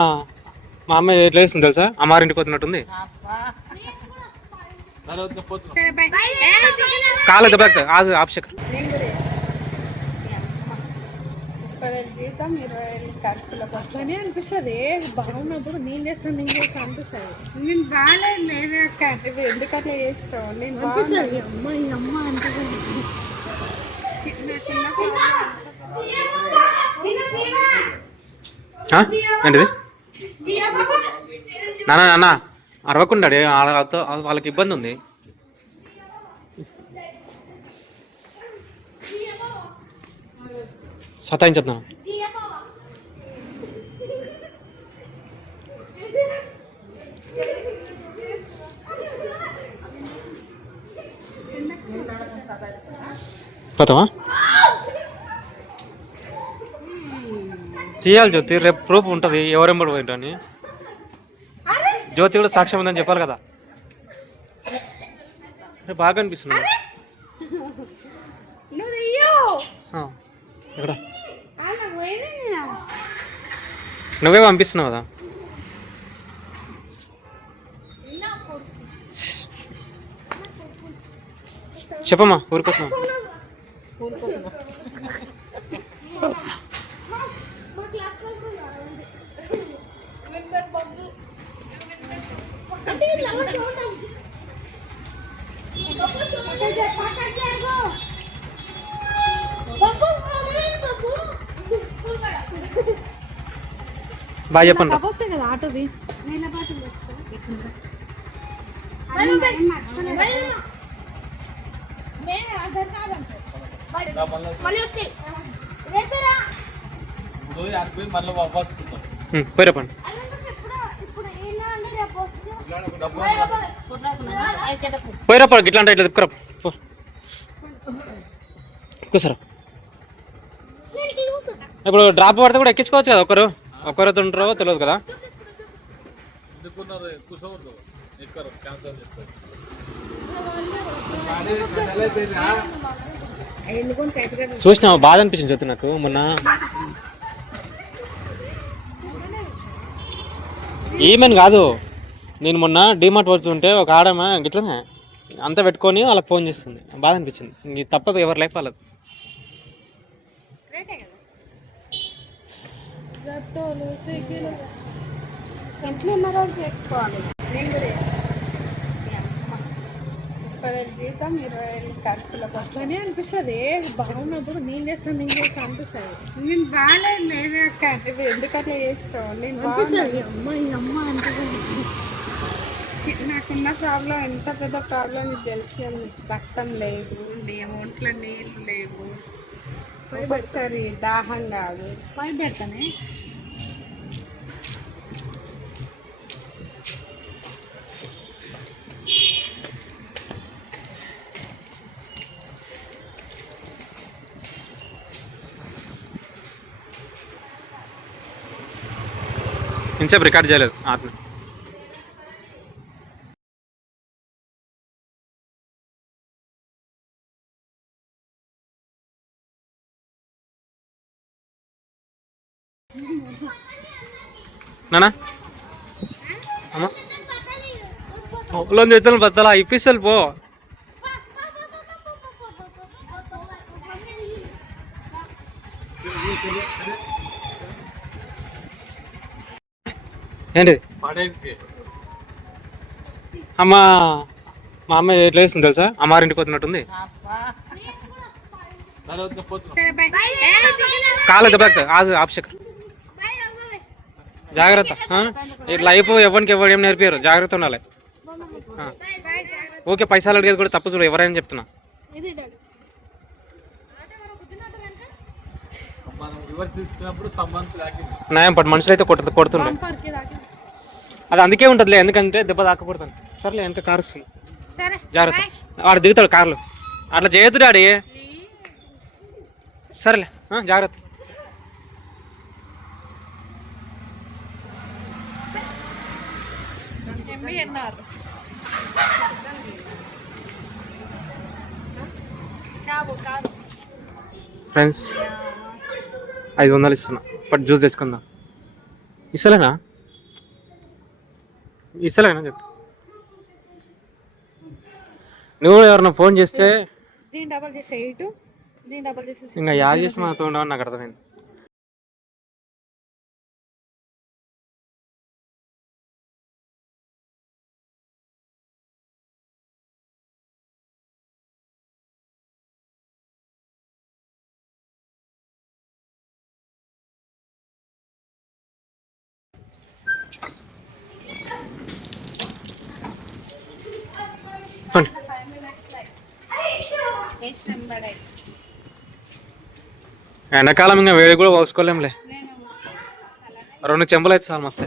మా అమ్మ ఎట్లా వేస్తుంది తెలుసా? అమ్మారింటికి పోతున్నట్టుంది. కాలేదు ఆగు ఆప్షక్ జీతం 20,000 ఖర్చులకు వస్తానే అనిపిస్తుంది. బాగున్నప్పుడు నేను చేస్తాను అనిపిస్తుంది. నేను బాగాలేదు లేదా ఎందుకట్లా చేస్తావు? నేను అనిపిస్తుంది అమ్మ అంటే ఏంటిది నాన్న నాన్న అరవకుండా వాళ్ళకి ఇబ్బంది ఉంది. సతాయించద్దు. పోతావా? చేయాలి జ్యోతి, రేపు ప్రూఫ్ ఉంటుంది ఎవరెంబడి పోయింటని. జ్యోతి కూడా సాక్ష్యం ఉందని చెప్పాలి కదా. బాగా అనిపిస్తుంది. ఎక్కడ నువ్వే పంపిస్తున్నావు కదా. చెప్పమ్మా. ఊరుకోతున్నా బాగా చెప్పండి. ఆటోది పోయిరప్పండి. పోయిరప్ప ఇట్లా అంటే ఇట్లా తిప్పుకురా. కూర్చోరా. ఇప్పుడు డ్రాప్ పడితే కూడా ఎక్కించుకోవచ్చు కదా. ఒకరు ఉంటారో తెలియదు కదా. చూసినా బాధ అనిపించింది చూస్తే నాకు. మొన్న ఏమని కాదు, నేను మొన్న డిమార్ట్ పోతుంటే ఒక ఆడమ గిట్లనే అంతా పెట్టుకొని వాళ్ళకి ఫోన్ చేస్తుంది. బాధ అనిపించింది. ఇంక తప్పదు, ఎవరి లైఫ్ వాళ్ళది. చేసుకోవాలి. జీతం 20,000 ఖర్చులకు వస్తానే అనిపిస్తుంది. బాగున్నప్పుడు నేను చేస్తాను అనిపిస్తుంది. నేను బాగాలేదు లేదా ఎందుకట్లా చేస్తావు? నేను అనిపిస్తుంది అమ్మ అంటే నాకున్న ప్రాబ్లం ఎంత పెద్ద ప్రాబ్లం నీకు తెలుసు. రక్తం లేదు, ఒంట్లో నీళ్ళు లేవు, ఒకసారి దాహం కాదు. పై పెడతానే ఇంతసేపు రికార్డ్ చేయలేదు ఆత్మ. నానా అమ్మా తెచ్చాను బద్దలా ఇప్పిస్తాను పో. ఏంటిది అమ్మ? మా అమ్మ ఎట్లా వేస్తుంది తెలుసా? అమ్మారింటికి పోతున్నట్టుంది. కాలేదు ఆగు ఆప్షక్ జాగ్రత్త. లైఫ్ ఎవరికి ఎవరు ఏం నేర్పారు. జాగ్రత్త ఉండాలి. ఓకే, పైసలు అడిగేది కూడా తప్పు చూడు. ఎవరైనా చెప్తున్నా. నయం పట్టు మనుషులు అయితే కొడుతుండే. అది అందుకే ఉంటుందిలే, ఎందుకంటే దెబ్బ తాకపోతాను. సర్లే, వెనక కారు వస్తుంది. జాగ్రత్త. వాడు దిగుతాడు కార్లు. అట్లా చేయొద్దు డాడీ. సరేలే, జాగ్రత్త. ఫ్రెండ్స్ 500 ఇస్తున్నా. బట్ జ్యూస్ తెచ్చుకుందాం. ఇస్తలేనా? ఇస్తలేనా చెప్తా. నువ్వు ఎవరన్నా ఫోన్ చేస్తే దీని డబల్ చేసే 8 దీని డబల్ చేసే ఇంకా యాడ్ చేసి మనతో ఉండవని నాకు అర్థమైంది. ఎండాకాలం ఇంకా వేడి కూడా పోసుకోలేంలే. 2 చెంబులు అయితే చాలు మస్తే.